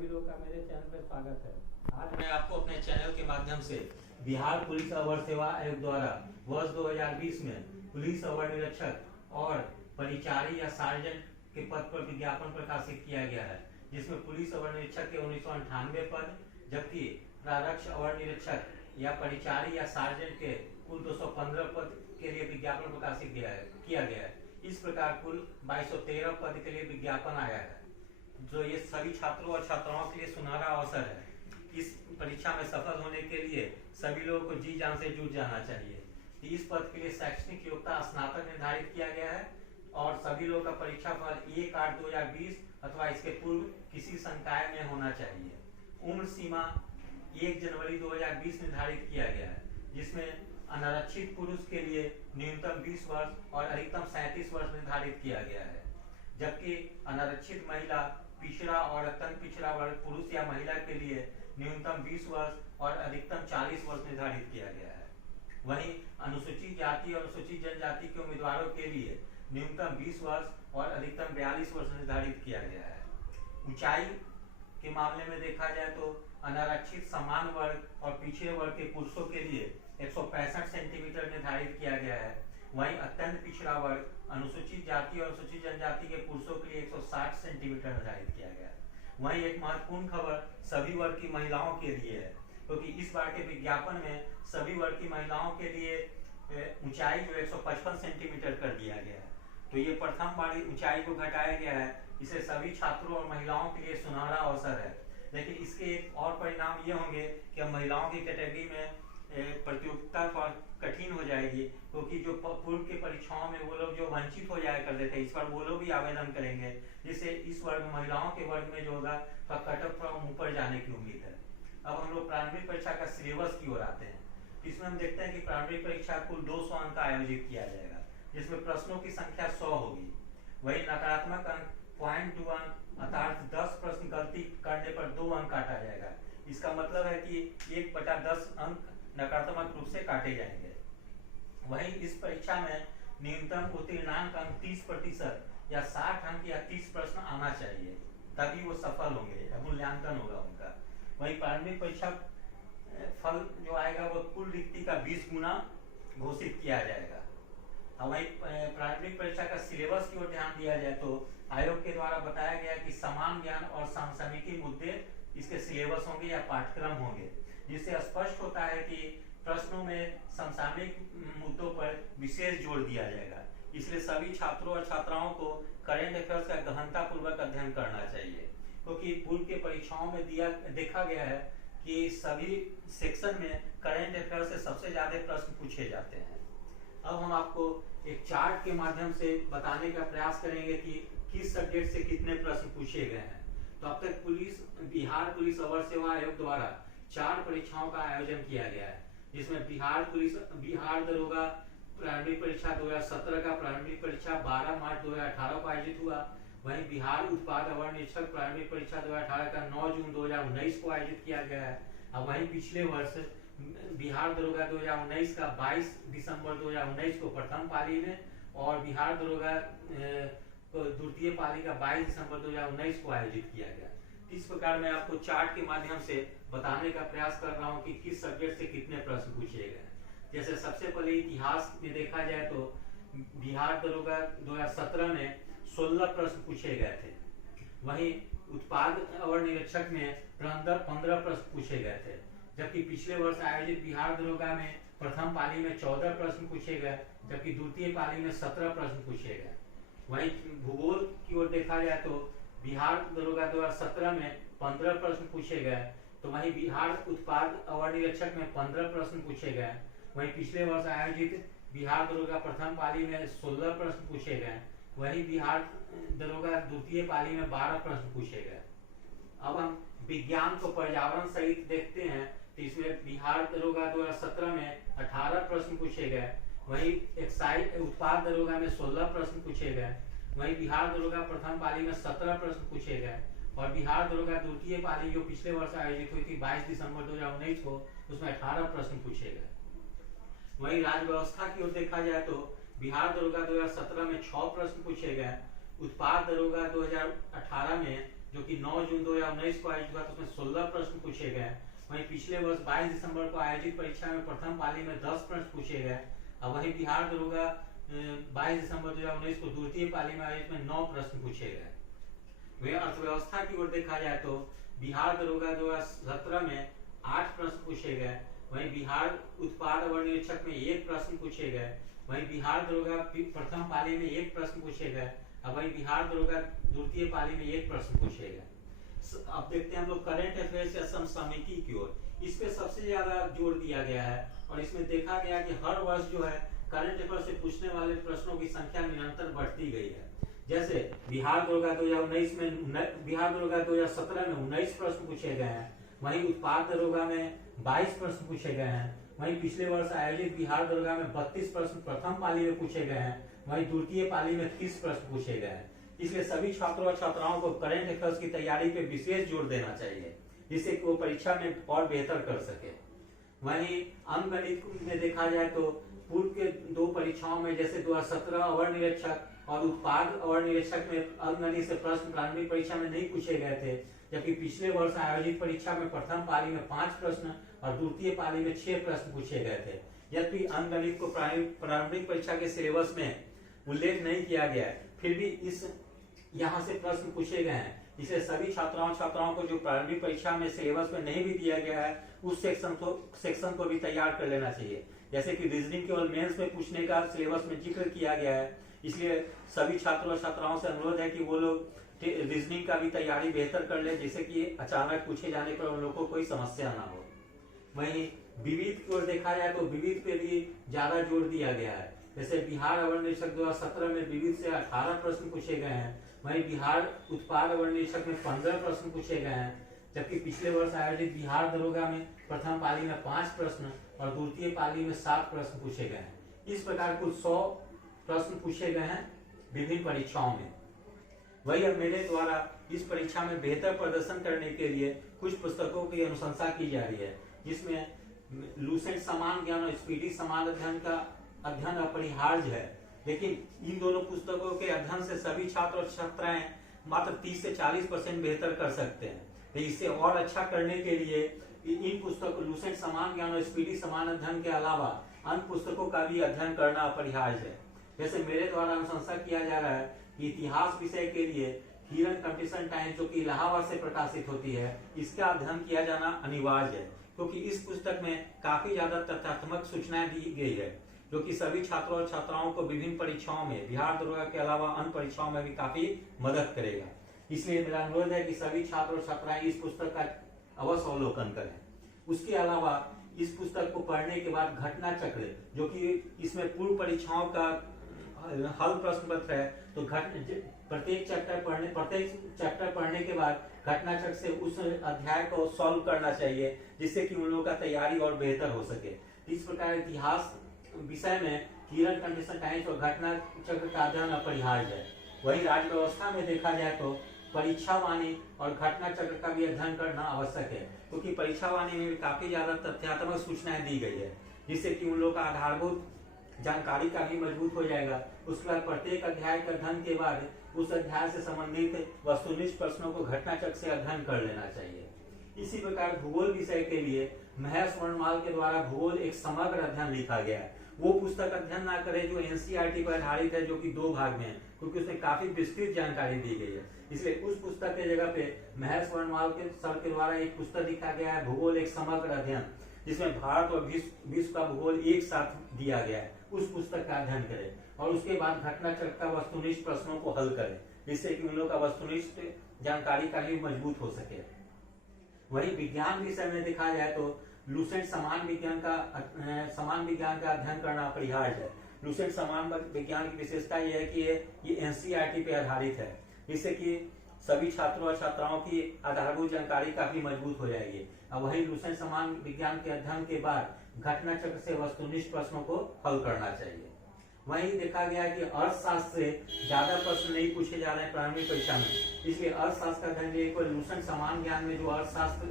सभी लोगों का मेरे चैनल पर स्वागत है। आज मैं आपको अपने चैनल के माध्यम से बिहार पुलिस अवर सेवा आयोग द्वारा वर्ष 2020 में पुलिस अवर निरीक्षक और परिचारी या सार्जेंट के पद पर विज्ञापन प्रकाशित किया गया है, जिसमें पुलिस अवर निरीक्षक के 1998 पद, जबकि प्रारक्ष अवर निरीक्षक या परिचारी या सार्जेंट के कुल 215 पद के लिए विज्ञापन प्रकाशित किया गया है। इस प्रकार कुल 2213 पद के लिए विज्ञापन आया है, जो ये सभी छात्रों और छात्राओं के लिए सुनहरा अवसर है। इस परीक्षा में सफल होने के लिए सभी लोगों को जी जान से जुट जाना चाहिए। इस पद के लिए शैक्षणिक योग्यता स्नातक निर्धारित किया गया है और सभी लोगों का परीक्षा फल 1/8/2020 अथवा इसके पूर्व किसी संकाय में होना चाहिए। उम्र सीमा 1 जनवरी 2020 निर्धारित किया गया है, जिसमें अनारक्षित पुरुष के लिए न्यूनतम 20 वर्ष और अधिकतम 37 वर्ष निर्धारित किया गया है, जबकि अनारक्षित महिला, पिछड़ा और अत्यंत पिछड़ा वर्ग पुरुष या महिला के लिए न्यूनतम 20 वर्ष और अधिकतम 40 वर्ष निर्धारित किया गया है। वहीं अनुसूचित जाति और अनुसूचित जनजाति के उम्मीदवारों के लिए न्यूनतम 20 वर्ष और अधिकतम 42 वर्ष निर्धारित किया गया है। ऊंचाई के मामले में देखा जाए तो अनारक्षित समान वर्ग और पिछड़े वर्ग के पुरुषों के लिए 165 सेंटीमीटर निर्धारित किया गया है। वहीं अत्यंत पिछड़ा वर्ग, अनुसूचित जाति और अनुसूचित जनजाति के पुरुषों के लिए 160 सेंटीमीटर निर्धारित किया गया है। वहीं एक महत्वपूर्ण खबर सभी वर्ग की महिलाओं के लिए है, क्योंकि इस बार के विज्ञापन में सभी वर्ग की महिलाओं के लिए ऊंचाई जो 155 सेंटीमीटर कर दिया गया है। तो ये प्रथम बार ऊंचाई को घटाया गया है। इसे सभी छात्रों और महिलाओं के लिए सुनहरा अवसर है। लेकिन इसके एक और परिणाम ये होंगे कि महिलाओं की कैटेगरी में प्रतियोगिता कठिन हो जाएगी, क्योंकि जो पूर्व के परीक्षाओं में वो लोग जो वंचित हो जाया करते थे, इस पर वो लोग भी आवेदन करेंगे, जिससे इस वर्ग महिलाओं के वर्ग में जो होगा तो कट ऑफ थोड़ा ऊपर जाने की उम्मीद है। अब हम लोग प्रारंभिक परीक्षा का सिलेबस की ओर आते हैं। इसमें हम देखते हैं कि प्रारंभिक परीक्षा कुल 200 अंक का आयोजित किया जाएगा, जिसमें प्रश्नों की संख्या 100 होगी। वही नकारात्मक अंक 0.2 अंक अर्थात 10 प्रश्न गलती करने पर 2 अंक काटा जाएगा। इसका मतलब है कि 1/10 अंक नकारात्मक रूप से काटे जाएंगे। वहीं इस परीक्षा में न्यूनतम उत्तीर्णांक अंक 30% या 60 अंक या 30 प्रश्न आना चाहिए, तभी वो सफल होंगे, मूल्यांकन होगा उनका। वहीं प्रारंभिक परीक्षा फल जो आएगा वो कुल रिक्ति का 20 गुना घोषित किया जाएगा। वहीं प्रारंभिक परीक्षा का सिलेबस की ओर ध्यान दिया जाए तो आयोग के द्वारा बताया गया कि समान ज्ञान और समसामयिकी मुद्दे इसके सिलेबस होंगे या पाठ्यक्रम होंगे, जिससे स्पष्ट होता है कि प्रश्नों में समसामयिक मुद्दों पर विशेष जोर दिया जाएगा। इसलिए सभी छात्रों और छात्राओं को करंट अफेयर्स का गहनता पूर्वक अध्ययन करना चाहिए, क्योंकि पूर्व के परीक्षाओं में देखा गया है कि सभी सेक्शन में करंट अफेयर्स से सबसे ज्यादा प्रश्न पूछे जाते हैं। अब हम आपको एक चार्ट के माध्यम से बताने का प्रयास करेंगे कि किस सब्जेक्ट से कितने प्रश्न पूछे गए हैं। तो अब तक बिहार पुलिस अवर सेवा आयोग द्वारा 4 परीक्षाओं का आयोजन किया गया है, जिसमें बिहार दरोगा प्रारंभिक परीक्षा 2017 का प्रारंभिक परीक्षा 12 मार्च 2018 को आयोजित हुआ। वहीं बिहार उत्पाद अवर निरीक्षक प्रारंभिक परीक्षा 2018 का 9 जून 2019 को आयोजित किया गया है। अब वहीं पिछले वर्ष बिहार दरोगा 2019 का 22 दिसंबर 2019 को प्रथम पाली में और बिहार दरोगा द्वितीय पाली का 22 दिसंबर 2019 को आयोजित किया गया। इस प्रकार मैं आपको चार्ट के माध्यम से बताने का प्रयास कर रहा हूं कि किस सब्जेक्ट से कितने प्रश्न पूछे गए। जैसे सबसे पहले इतिहास में देखा जाए तो बिहार दरोगा 2017 में 16 प्रश्न पूछे गए थे। वहीं उत्पाद अवर निरीक्षक में 15 प्रश्न पूछे गए थे, जबकि पिछले वर्ष आयोजित बिहार दरोगा में प्रथम पाली में 14 प्रश्न पूछे गए, जबकि द्वितीय पाली में 17 प्रश्न पूछे गए। वहीं भूगोल की ओर देखा जाए तो बिहार दरोगा 2017 में 15 प्रश्न पूछे गए, तो वहीं बिहार उत्पाद अवर निरीक्षक में 15 प्रश्न पूछे गए। वहीं पिछले वर्ष आयोजित बिहार दरोगा प्रथम पाली में 16 प्रश्न पूछे गए, वहीं बिहार दरोगा द्वितीय पाली में 12 प्रश्न पूछे गए। अब हम विज्ञान को पर्यावरण सहित देखते हैं तो इसमें बिहार दरोगा 2017 में 18 प्रश्न पूछे गए, वहीं एक्साइज उत्पाद दरोगा में 16 प्रश्न पूछे गए, वहीं बिहार दरोगा प्रथम पाली में 17 प्रश्न पूछे गए और बिहार दरोगा द्वितीय पाली जो पिछले वर्ष आयोजित हुई थी 22 दिसंबर 2019 को, उसमें 18 प्रश्न पूछे गए। वहीं राज्य व्यवस्था की ओर देखा जाए तो बिहार दरोगा 2017 में 6 प्रश्न पूछे गए, उत्पाद दरोगा 2018 में जो कि कि 9 जून 2019 को आयोजित हुआ तो उसमें 16 प्रश्न पूछे गए। वहीं पिछले वर्ष 22 दिसंबर को आयोजित परीक्षा में प्रथम पाली में 10 प्रश्न पूछे गए। और वहीं बिहार दरोगा 22 दिसंबर 2019 को द्वितीय पाली में आयोजित में 9 प्रश्न पूछे गए। वे अर्थव्यवस्था की ओर देखा जाए तो बिहार दरोगा 2017 में 8 प्रश्न पूछे गए। वहीं बिहार उत्पाद अवर निरीक्षक में 1 प्रश्न पूछे गए। वहीं बिहार दरोगा प्रथम पाली में 1 प्रश्न पूछे गए। अब वहीं बिहार दरोगा द्वितीय पाली में 1 प्रश्न पूछे गए। अब देखते हैं हम लोग करंट अफेयर्स या समसामयिकी की ओर। इस पे सबसे ज्यादा जोर दिया गया है और इसमें देखा गया कि हर वर्ष जो है करंट अफेयर से पूछने वाले प्रश्नों की संख्या निरंतर बढ़ती गई है। जैसे बिहार दरोगा 2019 में बिहार दरोगा 2017 में 19 प्रश्न पूछे गए हैं। वहीं उत्पाद दरोगा में 22 प्रश्न पूछे गए हैं। वहीं पिछले वर्ष आयोजित बिहार दरोगा में 32 प्रश्न प्रथम पाली में पूछे गए हैं। वहीं द्वितीय पाली में 30 प्रश्न पूछे गए हैं। इसलिए सभी छात्रों और छात्राओं को करंट अफेयर्स की तैयारी पे विशेष जोर देना चाहिए, जिससे कि वो परीक्षा में और बेहतर कर सके। वहीं अंकगणित में देखा जाए तो पूर्व के 2 परीक्षाओं में जैसे 2017 अवर निरीक्षक और उत्पाद अवर निरीक्षक में अंकगणित से प्रश्न प्रारंभिक परीक्षा में नहीं पूछे गए थे, जबकि पिछले वर्ष आयोजित परीक्षा में प्रथम पाली में 5 प्रश्न और द्वितीय पाली में 6 प्रश्न पूछे गए थे। यद्यपि अंकगणित को प्रारंभिक परीक्षा के सिलेबस में उल्लेख नहीं किया गया है, फिर भी इस यहाँ से प्रश्न पूछे गए हैं। इसलिए सभी छात्राओं को जो प्रारंभिक परीक्षा में सिलेबस में नहीं भी दिया गया है उस सेक्शन को भी तैयार कर लेना चाहिए। जैसे कि रीजनिंग केवल मेंस में पूछने का सिलेबस में जिक्र किया गया है, इसलिए सभी छात्रों और छात्राओं से अनुरोध है कि वो लोग रीजनिंग का भी तैयारी बेहतर कर ले, जिससे कि अचानक पूछे जाने पर उन लोगों को कोई समस्या ना हो। वहीं विविध की ओर देखा जाए तो विविध पे भी ज्यादा जोर दिया गया है। जैसे बिहार अवर निरीक्षक 2017 में विविध से 18 प्रश्न पूछे गए हैं। वहीं बिहार उत्पाद अवर निरीक्षक में 15 प्रश्न पूछे गए हैं, जबकि पिछले वर्ष आयोजित बिहार दरोगा में प्रथम पाली में 5 प्रश्न और द्वितीय पाली में 7 प्रश्न पूछे गए हैं। इस प्रकार कुल 100 प्रश्न पूछे गए हैं विभिन्न परीक्षाओं में। वही अब मेरे द्वारा इस परीक्षा में बेहतर प्रदर्शन करने के लिए कुछ पुस्तकों की अनुशंसा की जा रही है, जिसमें लूसेंट समान ज्ञान और स्पीडी समान अध्ययन का अध्ययन अपरिहार्य है। लेकिन इन दोनों पुस्तकों के अध्ययन से सभी छात्र और छात्राएं मात्र 30 से 40% बेहतर कर सकते हैं। तो इसे और अच्छा करने के लिए इन पुस्तकों लूसेंट समान ज्ञान और स्पीडी समान अध्ययन के अलावा अन्य पुस्तकों का भी अध्ययन करना अपरिहार्य है। जैसे मेरे द्वारा अनुशंसा किया जा रहा है कि इतिहास विषय के लिए हिरन कंपटीशन टाइम्स जो कि इलाहाबाद से प्रकाशित होती है, इसका अध्ययन किया जाना अनिवार्य है, क्योंकि इस पुस्तक में काफी ज्यादा तथ्यात्मक सूचनाएं दी गई है, जो कि सभी छात्रों और छात्राओं को विभिन्न परीक्षाओं में बिहार दरोगा के अलावा अन्य परीक्षाओं में भी काफी मदद करेगा। इसलिए मेरा अनुरोध है कि सभी छात्र और छात्राएं इस पुस्तक का अवश्य अवलोकन करें। उसके अलावा इस पुस्तक को पढ़ने के बाद घटना चक्र, जो कि इसमें पूर्व परीक्षाओं का हल प्रश्न पत्र है, तो प्रत्येक चैप्टर पढ़ने के बाद घटना चक्र से उस अध्याय को सॉल्व करना चाहिए, जिससे कि उन लोगों का तैयारी और बेहतर हो सके। इस प्रकार इतिहास विषय में किरण कंडीशन टाइम्स और घटना चक्र का अध्ययन अपरिहार्य है। वही राज्य व्यवस्था में देखा जाए तो परीक्षावाणी और घटना चक्र का भी अध्ययन करना आवश्यक है, क्योंकि परीक्षावाणी में भी काफी ज्यादा तथ्यात्मक सूचनाएं दी गई है, जिससे कि उन लोगों का आधारभूत जानकारी का भी मजबूत हो जाएगा। उसके बाद प्रत्येक अध्याय के अध्ययन के बाद उस अध्याय से संबंधित वस्तुनिष्ठ प्रश्नों को घटना चक्र से अध्ययन कर लेना चाहिए। इसी प्रकार भूगोल विषय के लिए महेश वर्णवाल के द्वारा भूगोल एक समग्र अध्ययन लिखा गया है। वो पुस्तक अध्ययन ना करें जो एनसीईआरटी पर आधारित है, जो कि 2 भाग में है, क्योंकि उसमें काफी विस्तृत जानकारी दी गई है। इसलिए उस पुस्तक के जगह पे महेश वर्णवाल के सर के द्वारा एक पुस्तक लिखा गया है भूगोल एक समग्र अध्ययन, जिसमें भारत और विश्व का भूगोल एक साथ दिया गया है। उस पुस्तक का अध्ययन करें और उसके बाद घटना चक्र का वस्तुनिष्ठ प्रश्नों को हल करें, जिससे कि उन लोगों का वस्तुनिष्ठ जानकारी का भी मजबूत हो सके। वही विज्ञान विषय में देखा जाए तो लूसेंट समान विज्ञान का अध्ययन करना अपरिहार्य है। लूसेंट समान विज्ञान की विशेषता यह है कि ये एनसीईआरटी पे आधारित है, जिससे कि सभी छात्रों और छात्राओं की आधारभूत जानकारी काफी मजबूत हो जाएगी। अब वही लूसेंट समान विज्ञान के अध्ययन के बाद घटना चक्र से वस्तुनिष्ठ प्रश्नों को हल करना चाहिए। वहीं देखा गया है कि अर्थशास्त्र से ज्यादा प्रश्न नहीं पूछे जा रहे हैं प्रारंभिक परीक्षा में, इसलिए अर्थशास्त्र का अध्ययन कोई लूसेंट समान ज्ञान में जो अर्थशास्त्र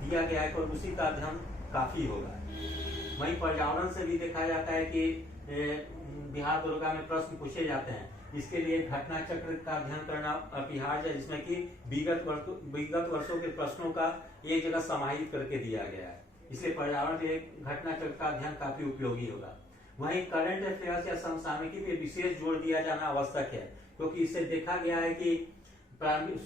दिया गया है कोई उसी का अध्ययन काफी होगा। वहीं पर्यावरण से भी देखा जाता है कि बिहार दरोगा में प्रश्न पूछे जाते हैं, इसके लिए घटना चक्र का अध्ययन करना अपरिहार्य है, जिसमें कि विगत वर्षों के प्रश्नों का एक जगह समाहित करके दिया गया है। इसलिए पर्यावरण के लिए घटना चक्र का अध्ययन काफी उपयोगी होगा। वहीं करंट अफेयर्स या समसामयिकी पे विशेष जोर दिया जाना आवश्यक है, क्योंकि इससे देखा गया है कि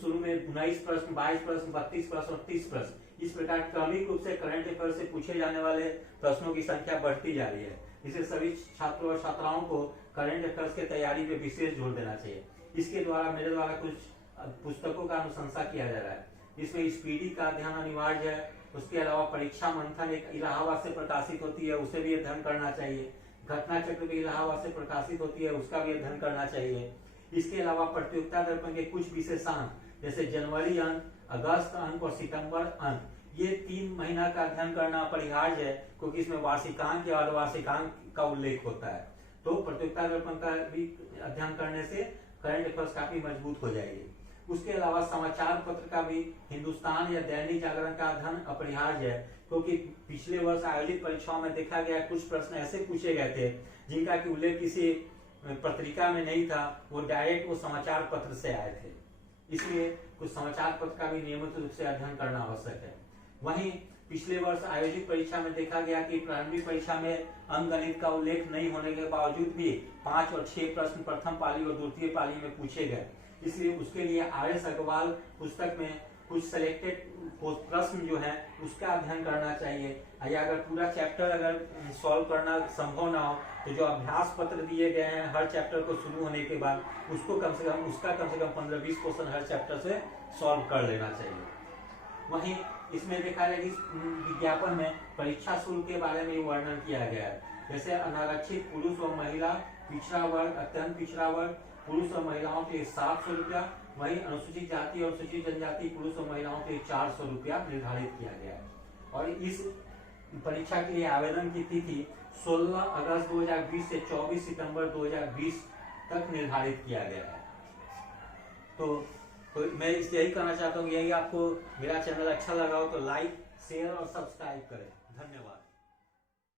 शुरू में 19 प्रश्न, 22 प्रश्न, 32 प्रश्न और 30 प्रश्न, इस प्रकार क्रमिक रूप से करंट अफेयर से पूछे जाने वाले प्रश्नों की संख्या बढ़ती जा रही है। इसलिए सभी छात्रों और छात्राओं को करंट अफेयर्स की तैयारी पे विशेष जोर देना चाहिए। इसके द्वारा मेरे द्वारा कुछ पुस्तकों का अनुशंसा किया जा रहा है। इसमें स्पीडी का अध्ययन अनिवार्य है। उसके अलावा परीक्षा मंथन एक इलाहाबाद से प्रकाशित होती है, उसे भी अध्ययन करना चाहिए। घटना चक्र भी इलाहाबाद से प्रकाशित होती है, उसका भी अध्ययन करना चाहिए। इसके अलावा प्रतियोगिता दर्पण के कुछ विशेषांक जैसे जनवरी अंक, अगस्त अंक और सितंबर अंक, ये 3 महीना का अध्ययन करना अपरिहार्य है, क्योंकि इसमें वार्षिकांक या अर्धवार्षिकांक का उल्लेख होता है। तो प्रतियोगिता दर्पण का भी अध्ययन करने से करंट अफेयर्स काफी मजबूत हो जाएगी। उसके अलावा समाचार पत्र का भी हिंदुस्तान या दैनिक जागरण का अध्ययन अपरिहार्य है, क्योंकि पिछले वर्ष आयोजित परीक्षाओं में देखा गया कुछ प्रश्न ऐसे पूछे गए थे जिनका कि उल्लेख किसी पत्रिका में नहीं था, वो डायरेक्ट वो समाचार पत्र से आए थे। इसलिए कुछ समाचार पत्र का भी नियमित रूप से अध्ययन करना आवश्यक है। वहीं पिछले वर्ष आयोजित परीक्षा में देखा गया कि प्रारंभिक परीक्षा में अंकगणित का उल्लेख नहीं होने के बावजूद भी 5 और 6 प्रश्न प्रथम पाली और द्वितीय पाली में पूछे गए। इसलिए उसके लिए आर.एस. अग्रवाल पुस्तक में कुछ सिलेक्टेड प्रश्न जो है उसका अध्ययन करना चाहिए। या अगर पूरा चैप्टर अगर सॉल्व करना संभव ना हो तो जो अभ्यास पत्र दिए गए हैं हर चैप्टर को शुरू होने के बाद उसको कम से कम 15-20 क्वेश्चन हर चैप्टर से सॉल्व कर लेना चाहिए। वहीं इसमें देखा जाए कि विज्ञापन में परीक्षा शुल्क के बारे में वर्णन किया गया है, जैसे अनारक्षित पुरुष व महिला, पिछड़ा वर्ग, अत्यंत पिछड़ा वर्ग, पुरुष और महिलाओं के लिए 700 रुपया, वहीं अनुसूचित जाति और अनुसूचित जनजाति पुरुष और महिलाओं के लिए 400 रुपया निर्धारित किया गया है। और इस परीक्षा के लिए आवेदन की तिथि 16 अगस्त 2020 से 24 सितंबर 2020 तक निर्धारित किया गया है। तो मैं यही कहना चाहता हूँ, यही आपको मेरा चैनल अच्छा लगा हो तो लाइक, शेयर और सब्सक्राइब करें। धन्यवाद।